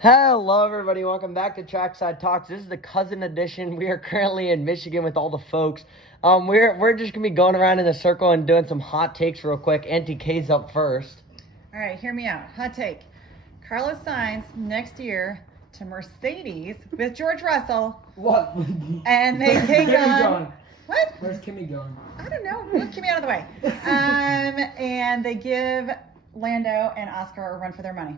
Hello, everybody. Welcome back to Trackside Talks. This is the cousin edition. We are currently in Michigan with all the folks. We're just gonna be going around in a circle and doing some hot takes real quick. Auntie K's up first. All right, hear me out. Hot take. Carlos Sainz next year to Mercedes with George Russell, What? and they Where's take Kimmy on. going? What? Where's Kimmy going? I don't know. Move Kimmy out of the way. And they give Lando and Oscar a run for their money.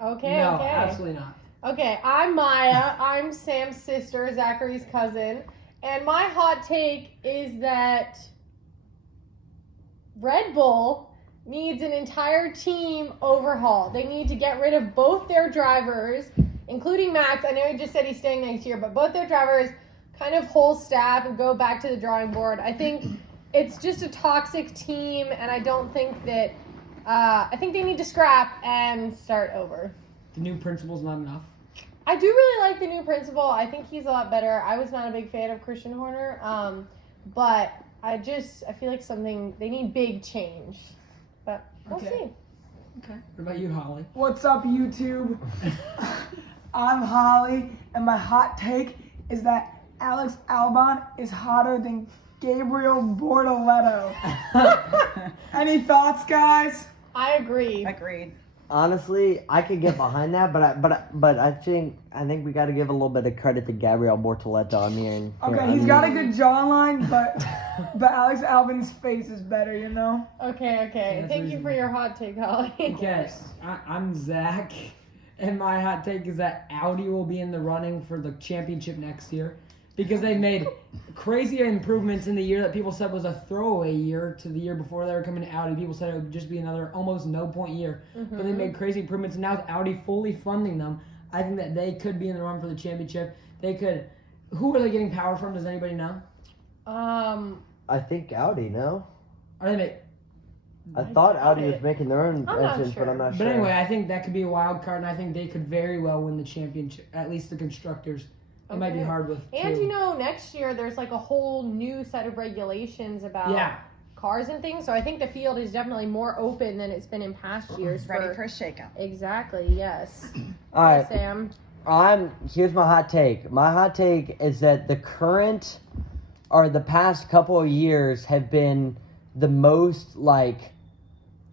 Okay, No, okay. absolutely not. Okay, I'm Maya. I'm Sam's sister, Zachary's cousin. And my hot take is that Red Bull needs an entire team overhaul. They need to get rid of both their drivers, including Max. I know he just said he's staying next year, but both their drivers, kind of whole staff, and go back to the drawing board. I think it's just a toxic team, and I don't think that. I think they need to scrap and start over. The new principal's not enough. I do really like the new principal. I think he's a lot better. I was not a big fan of Christian Horner, but I feel like they need big change. But we'll see. Okay. What about you, Holly? What's up, YouTube? I'm Holly, and my hot take is that Alex Albon is hotter than Gabriel Bortoletto. Any thoughts, guys? I agree. Agreed. Honestly, I could get behind that, but I think we got to give a little bit of credit to Gabriel Bortoletto. Okay, he's got a good jawline, but Alex Albon's face is better, you know? Okay. that's Thank you for reasonable. your hot take, Holly. Okay, I'm Zach, and my hot take is that Audi will be in the running for the championship next year because they made crazy improvements in the year that people said was a throwaway year to the year before they were coming to Audi. People said it would just be another almost no-point year. But they made crazy improvements, and now with Audi fully funding them, I think that they could be in the run for the championship. They could. Who are they getting power from? Does anybody know? I think Audi. No, Are they make? I thought Audi was making their own I'm not engines, sure. but I'm not But sure. anyway, I think that could be a wild card, and I think they could very well win the championship, at least the constructors. It might be Okay. hard with And two. next year there's like a whole new set of regulations about Yeah. cars and things. So I think the field is definitely more open than it's been in past years. Ready for a shakeup. Exactly. Yes. All right. Sam. Here's my hot take. My hot take is that the past couple of years have been the most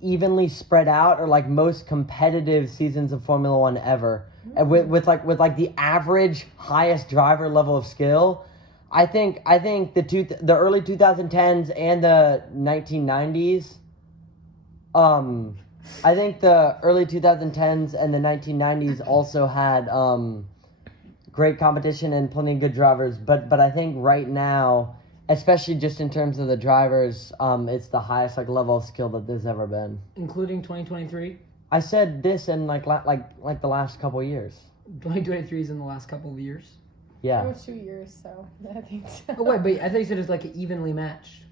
evenly spread out or most competitive seasons of Formula One ever. And with the average highest driver level of skill. I think the early 2010s and the 1990s. I think the early 2010s and the 1990s also had great competition and plenty of good drivers. But I think right now, especially just in terms of the drivers, it's the highest level of skill that there's ever been. Including 2023. I said this in the last couple of years. 2023 is in the last couple of years. It Yeah. was 2 years, so I think so. Oh wait, but I thought you said it's evenly matched.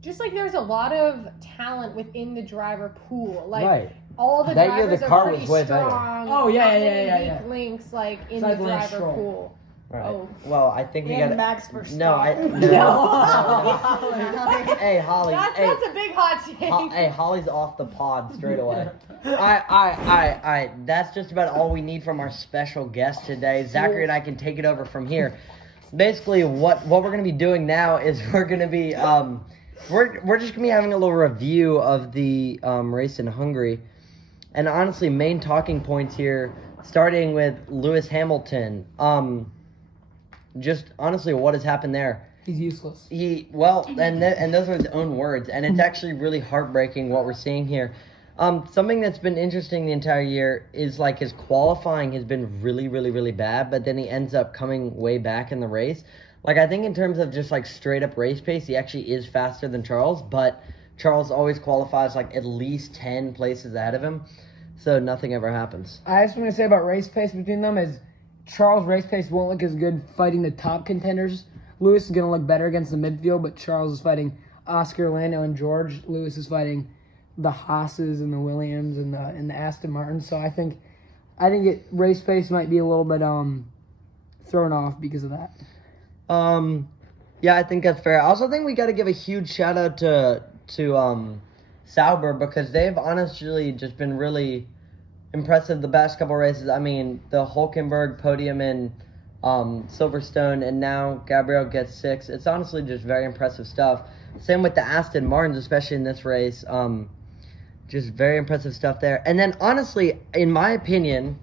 Just there's a lot of talent within the driver pool. Right. All the That year drivers the are car pretty was way better. strong. Oh, yeah, Not yeah, many yeah, weak yeah. links in It's the like Lance driver Stroll. pool. Right. Oh. Well, I think we And got Max Verstappen. No, I No. Hey, Holly. That's a big hot take. Hey, Holly's off the pod straight away. I. That's just about all we need from our special guest today. Zachary and I can take it over from here. Basically, what we're gonna be doing now is we're gonna be we're just gonna be having a little review of the race in Hungary, and honestly, main talking points here, starting with Lewis Hamilton. Just honestly, what has happened there? He's useless. And those are his own words, and it's actually really heartbreaking what we're seeing here. Something that's been interesting the entire year is his qualifying has been really, really, really bad, but then he ends up coming way back in the race. I think in terms of just straight up race pace, he actually is faster than Charles, but Charles always qualifies at least 10 places ahead of him, so nothing ever happens. I just want to say about race pace between them is Charles' race pace won't look as good fighting the top contenders. Lewis is going to look better against the midfield, but Charles is fighting Oscar, Lando, and George. Lewis is fighting the Haas's and the Williams and the Aston Martin. So I think race pace might be a little bit thrown off because of that. Yeah, I think that's fair. I also think we got to give a huge shout out to Sauber, because they've honestly just been really impressive the past couple races. I mean, the Hulkenberg podium in Silverstone, and now Gabriel gets 6. It's honestly just very impressive stuff. Same with the Aston Martins, especially in this race. Just very impressive stuff there. And then, honestly, in my opinion,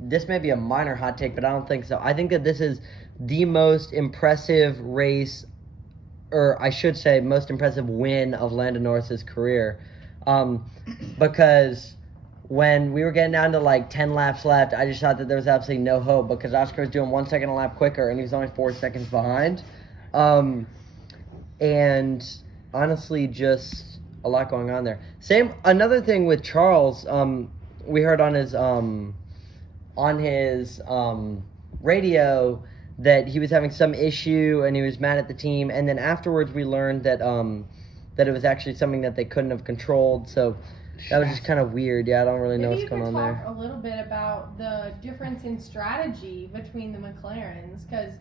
this may be a minor hot take, but I don't think so. I think that this is the most impressive race, or I should say, most impressive win of Lando Norris's career. Because when we were getting down to like 10 laps left, I just thought that there was absolutely no hope because Oscar was doing 1 second a lap quicker and he was only 4 seconds behind. And honestly, just a lot going on there. Another thing with Charles, we heard on his radio that he was having some issue and he was mad at the team, and then afterwards we learned that that it was actually something that they couldn't have controlled. So that was just kind of weird. Yeah, I don't really know what's going on there. Maybe you could talk a little bit about the difference in strategy between the McLarens, because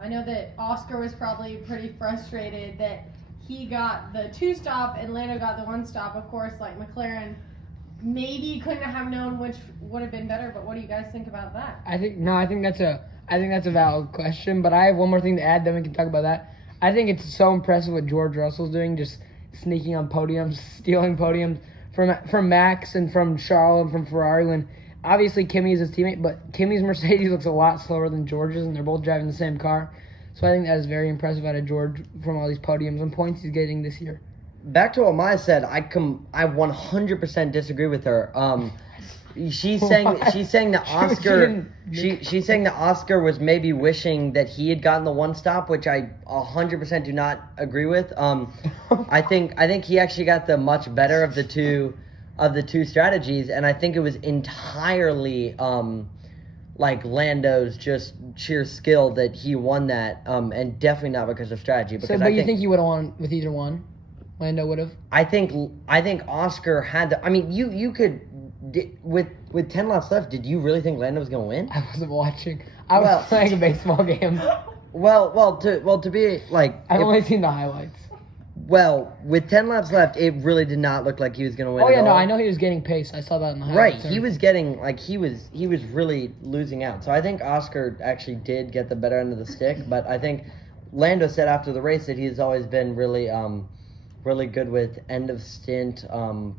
I know that Oscar was probably pretty frustrated that he got the 2-stop and Lando got the 1-stop. Of course, like McLaren maybe couldn't have known which would have been better, but what do you guys think about that? I think that's a valid question, but I have one more thing to add, then we can talk about that. I think it's so impressive what George Russell's doing, just sneaking on podiums, stealing podiums from Max and from Charles and from Ferrari, when obviously Kimi is his teammate, but Kimi's Mercedes looks a lot slower than George's, and they're both driving the same car. So I think that is very impressive out of George from all these podiums and points he's getting this year. Back to what Maya said, I 100% disagree with her. She's saying that Oscar was maybe wishing that he had gotten the 1-stop, which I 100% do not agree with. I think he actually got the much better of the two strategies, and I think it was entirely like Lando's just sheer skill that he won that, and definitely not because of strategy. Because but you think he would have won with either one? Lando would have. I think Oscar had to. I mean, you could with 10 laps left. Did you really think Lando was going to win? I wasn't watching. I was playing a baseball game. To be like, I've only seen the highlights. Well, with 10 laps left, it really did not look like he was going to win. Oh yeah, at all. I know he was getting pace. I saw that in the highlights. Right, he was getting he was really losing out. So I think Oscar actually did get the better end of the stick, but I think Lando said after the race that he's always been really really good with end of stint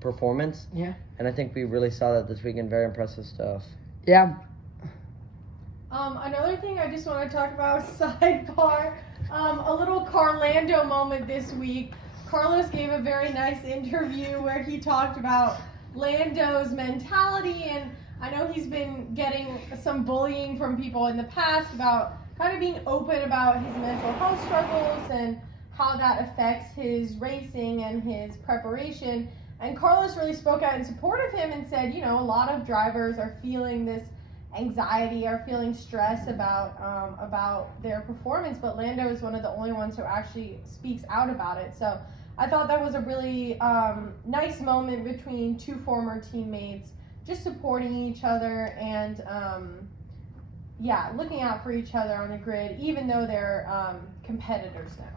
performance. Yeah. And I think we really saw that this weekend. Very impressive stuff. Yeah. Another thing I just want to talk about, sidebar, a little Carlando moment this week. Carlos gave a very nice interview where he talked about Lando's mentality, and I know he's been getting some bullying from people in the past about kind of being open about his mental health struggles and how that affects his racing and his preparation. And Carlos really spoke out in support of him and said, a lot of drivers are feeling this anxiety, are feeling stress about their performance, but Lando is one of the only ones who actually speaks out about it. So I thought that was a really nice moment between two former teammates, just supporting each other and looking out for each other on the grid, even though they're competitors now.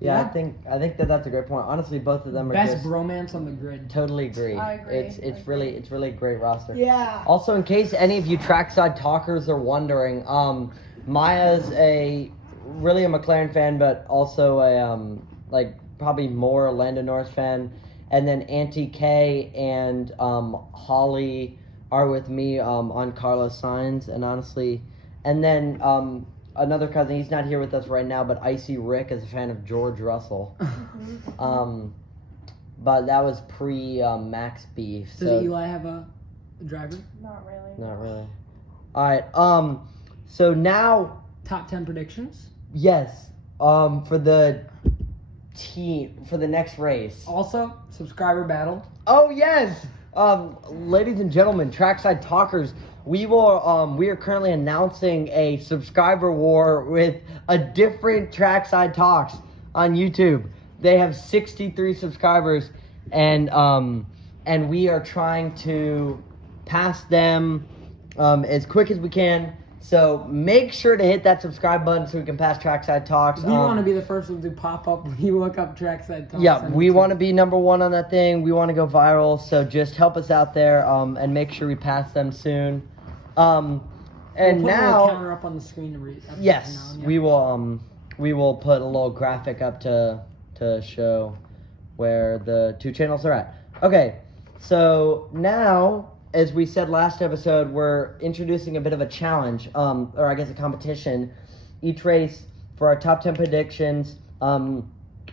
Yeah, I think that's a great point. Honestly, both of them are best just bromance on the grid. Totally agree. I agree. It's really a great roster. Yeah. Also, in case any of you trackside talkers are wondering, Maya's really a McLaren fan, but also a probably more Lando Norris fan. And then Auntie Kay and Holly are with me on Carlos Sainz, and honestly, and then another cousin, he's not here with us right now, but Icy Rick is a fan of George Russell. But that was pre-Max beef. Does Eli have a driver? Not really. Not really. All right. So now, Top 10 predictions. yes. For the next race. Also, subscriber battle. Oh yes. Ladies and gentlemen, Trackside Talkers, we are currently announcing a subscriber war with a different Trackside Talks on YouTube. They have 63 subscribers, and we are trying to pass them as quick as we can. So make sure to hit that subscribe button so we can pass Trackside Talks. We want to be the first one to pop up when you look up Trackside Talks. Yeah, on we YouTube. want to be number one on that thing. We want to go viral. So just help us out there and make sure we pass them soon. And We'll put a little now, counter up on the screen to read. yes, we will put a little graphic up to show where the two channels are at. Okay, so now, as we said last episode, we're introducing a bit of a challenge, or I guess a competition. Each race, for our top 10 predictions, we're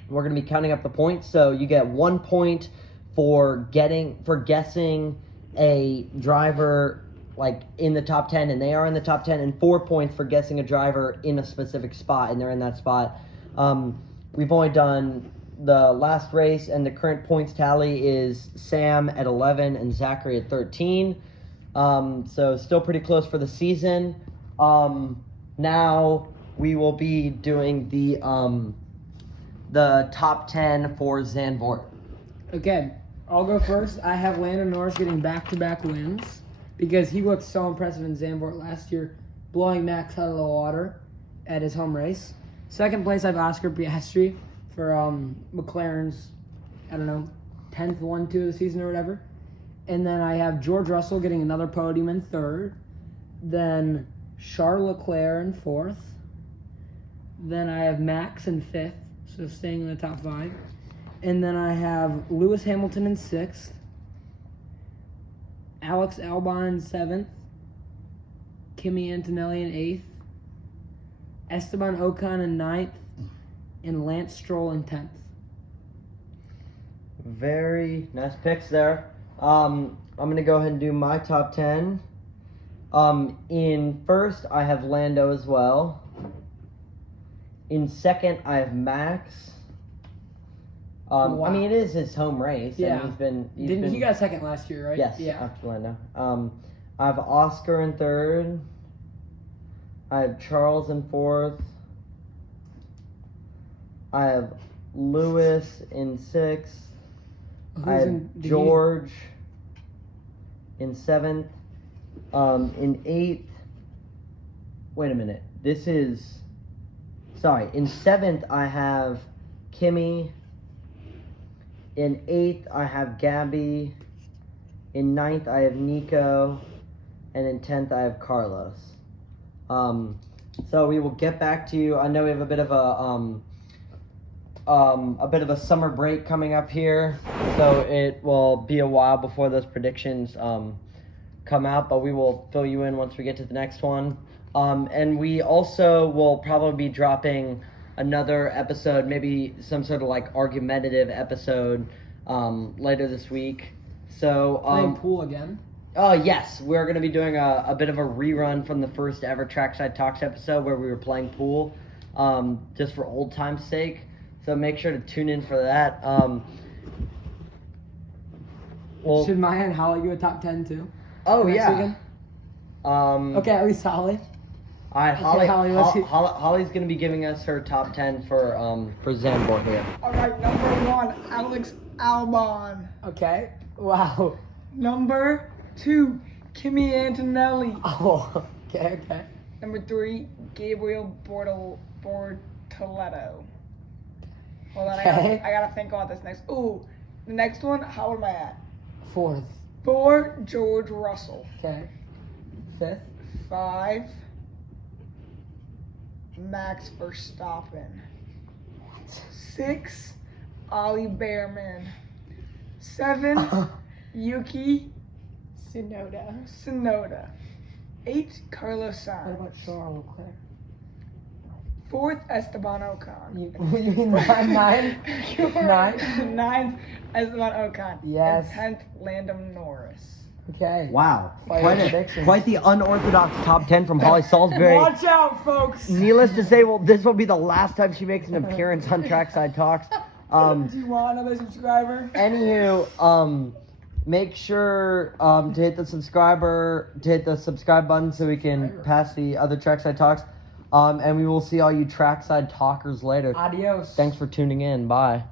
going to be counting up the points. So you get 1 point for guessing a driver like in the top 10, and they are in the top 10, and 4 points for guessing a driver in a specific spot, and they're in that spot. We've only done the last race, and the current points tally is Sam at 11 and Zachary at 13. So still pretty close for the season. Now we will be doing the top 10 for Zandvoort. Okay, I'll go first. I have Landon Norris getting back-to-back wins because he looked so impressive in Zandvoort last year, blowing Max out of the water at his home race. Second place, I have Oscar Piastri for McLaren's, 10th 1-2 of the season or whatever. And then I have George Russell getting another podium in third. Then Charles Leclerc in fourth. Then I have Max in fifth, so staying in the top 5. And then I have Lewis Hamilton in sixth. Alex Albon in seventh. Kimi Antonelli in eighth. Esteban Ocon in ninth. And Lance Stroll in 10th. Very nice picks there. I'm going to go ahead and do my top 10. In first, I have Lando as well. In second, I have Max. Wow. I mean, it is his home race. Yeah. And He got second last year, right? Yes, Yeah. after Lando. I have Oscar in third. I have Charles in fourth. I have Lewis in sixth. I have George in seventh. In eighth. Wait a minute. In seventh, I have Kimi. In eighth, I have Gabby. In ninth, I have Nico. And in 10th, I have Carlos. So we will get back to you. I know we have a bit of a summer break coming up here, so it will be a while before those predictions come out, but we will fill you in once we get to the next one. And we also will probably be dropping another episode, maybe some sort of like argumentative episode later this week. So Playing pool again. Yes, we're going to be doing a bit of a rerun from the first ever Trackside Talks episode where we were playing pool, just for old time's sake. So make sure to tune in for that. Should Maya and Holly do a top 10 too? Oh, next yeah. weekend? Okay, at least Holly. All right, Okay, Holly's going to be giving us her top 10 for Zandvoort here. All right, number 1, Alex Albon. Okay. Wow. Number 2, Kimi Antonelli. Oh, okay. Number 3, Gabriel Bortoletto. Hold on, Okay. I gotta think about this next. Ooh, the next one, how am I at? Fourth. 4, George Russell. Okay. Fifth. 5, Max Verstappen. 6, Ollie Behrman. 7, Yuki Tsunoda. 8, Carlos What Sainz. about Charles Leclerc? 4th, Esteban Ocon. You mean nine? 9th, Esteban Ocon. Yes. And 10th, Landon Norris. Okay. Wow. Fire predictions. Quite the unorthodox top 10 from Holly Salisbury. Watch out, folks. Needless to say, this will be the last time she makes an appearance on Trackside Talks. Do you want another subscriber? Anywho, make sure to hit the subscribe button so we can pass the other Trackside Talks. And we will see all you Trackside Talkers later. Adios. Thanks for tuning in. Bye.